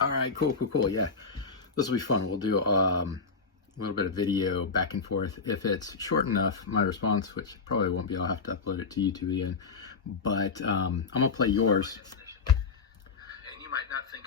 All right, cool. Yeah, this will be fun. We'll do a little bit of video back and forth. If it's short enough, my response, which probably won't be, I'll have to upload it to YouTube again. But I'm gonna play yours. And you might not think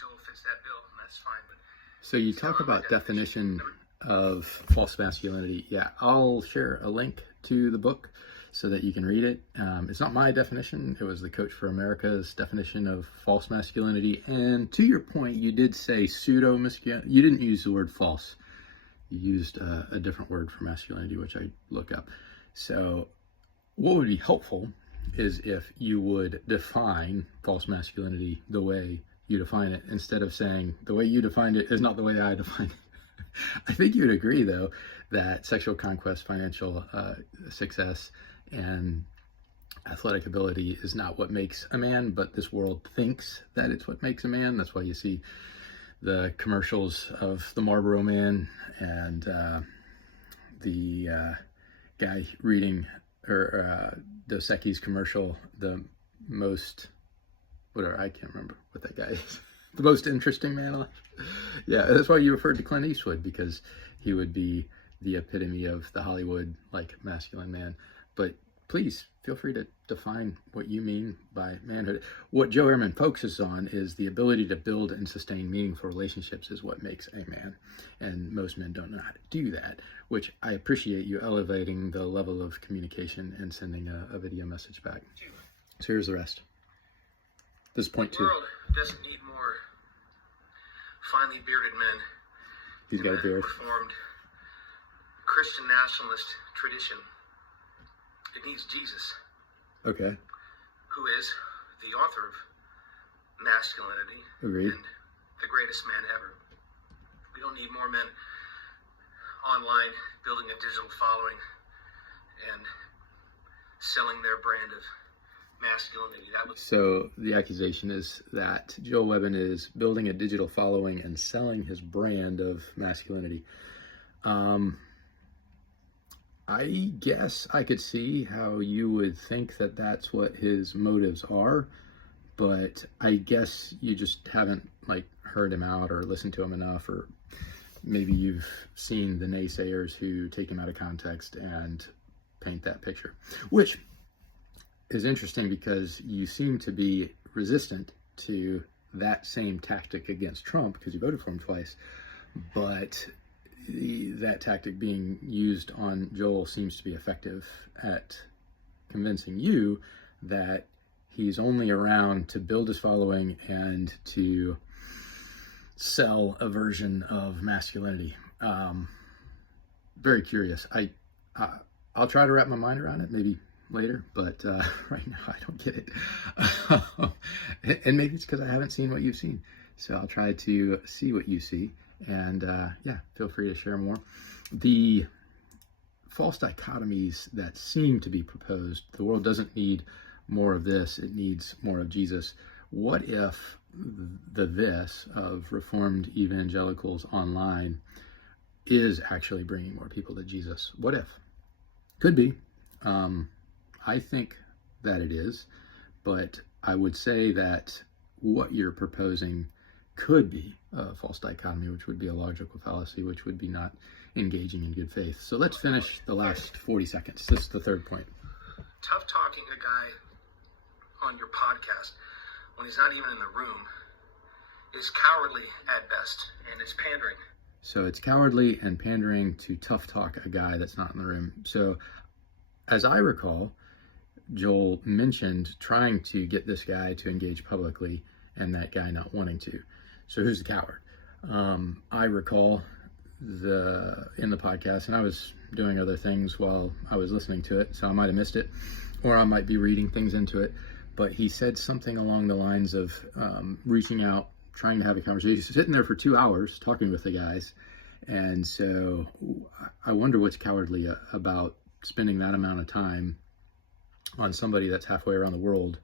Joel fits that bill, and that's fine. But so you talk about definition of false masculinity. Yeah, I'll share a link to the book so that you can read it. It's not my definition. It was the Coach for America's definition of false masculinity. And to your point, you did say pseudo masculinity. You didn't use the word false. You used a different word for masculinity, which I look up. So what would be helpful is if you would define false masculinity the way you define it, instead of saying the way you defined it is not the way I define it. I think you would agree, though, that sexual conquest, financial success, and athletic ability is not what makes a man, but this world thinks that it's what makes a man. That's why you see the commercials of the Marlboro Man and the guy reading Dos Equis commercial, the most, whatever, I can't remember what that guy is. The most interesting man alive. Yeah, that's why you referred to Clint Eastwood, because he would be the epitome of the Hollywood, like, masculine man. But please feel free to define what you mean by manhood. What Joe Ehrmann focuses on is the ability to build and sustain meaningful relationships is what makes a man. And most men don't know how to do that, which I appreciate you elevating the level of communication and sending a video message back. So here's the rest. This is point 2. The world doesn't need more finely bearded men. He's got a beard. Reformed Christian nationalist tradition. It needs Jesus. Okay. Who is the author of masculinity. Agreed. And the greatest man ever. We don't need more men online building a digital following and selling their brand of masculinity. So the accusation is that Joel Webbin is building a digital following and selling his brand of masculinity. I guess I could see how you would think that that's what his motives are, but I guess you just haven't heard him out or listened to him enough, or maybe you've seen the naysayers who take him out of context and paint that picture, which is interesting because you seem to be resistant to that same tactic against Trump because you voted for him twice, but that tactic being used on Joel seems to be effective at convincing you that he's only around to build his following and to sell a version of masculinity. Very curious. I'll try to wrap my mind around it maybe later, but right now I don't get it. And maybe it's because I haven't seen what you've seen. So I'll try to see what you see. And yeah, feel free to share more. The false dichotomies that seem to be proposed, the world doesn't need more of this, it needs more of Jesus. What if the this of Reformed evangelicals online is actually bringing more people to Jesus? What if? Could be. I think that it is, but I would say that what you're proposing could be a false dichotomy, which would be a logical fallacy, which would be not engaging in good faith. So let's finish the last 40 seconds. This is the third point. Tough talking a guy on your podcast when he's not even in the room is cowardly at best, and it's pandering. So it's cowardly and pandering to tough talk a guy that's not in the room. So as I recall, Joel mentioned trying to get this guy to engage publicly and that guy not wanting to. So who's the coward? I recall in the podcast, and I was doing other things while I was listening to it, so I might have missed it, or I might be reading things into it, but he said something along the lines of reaching out, trying to have a conversation, sitting there for 2 hours talking with the guys. And so I wonder what's cowardly about spending that amount of time on somebody that's halfway around the world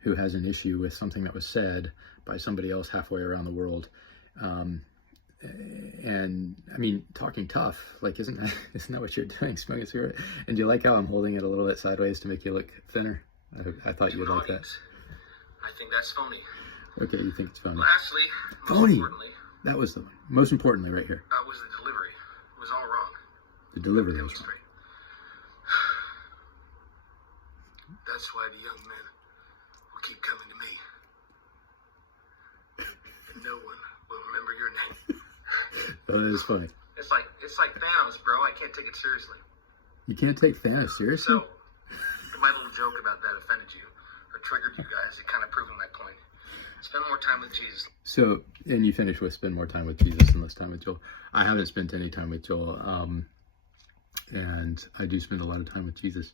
who has an issue with something that was said by somebody else halfway around the world. And I mean, talking tough, isn't that what you're doing, smoking a cigarette? And do you like how I'm holding it a little bit sideways to make you look thinner? I thought you would like that. I think that's phony. Okay, you think it's phony. Lastly, most Phony. importantly, That was the one. Most importantly, right here. was the delivery. It was all wrong. The delivery was wrong. Demonstrate. That's why the young men will keep coming to me. And no one will remember your name. Oh, that is funny. It's like Thanos, bro. I can't take it seriously. You can't take Thanos seriously? So, my little joke about that offended you or triggered you guys. It kind of proving my point. Spend more time with Jesus. So, and you finish with spend more time with Jesus and less time with Joel. I haven't spent any time with Joel, and I do spend a lot of time with Jesus.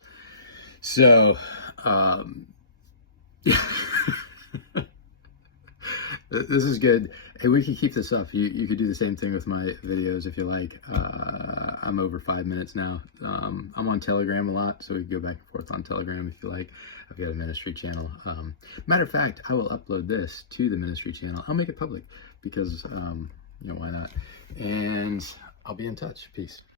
So, this is good. Hey, we could keep this up. You could do the same thing with my videos if you like. I'm over 5 minutes now. I'm on Telegram a lot, so we can go back and forth on Telegram if you like. I've got a ministry channel. Matter of fact, I will upload this to the ministry channel. I'll make it public because, why not? And I'll be in touch. Peace.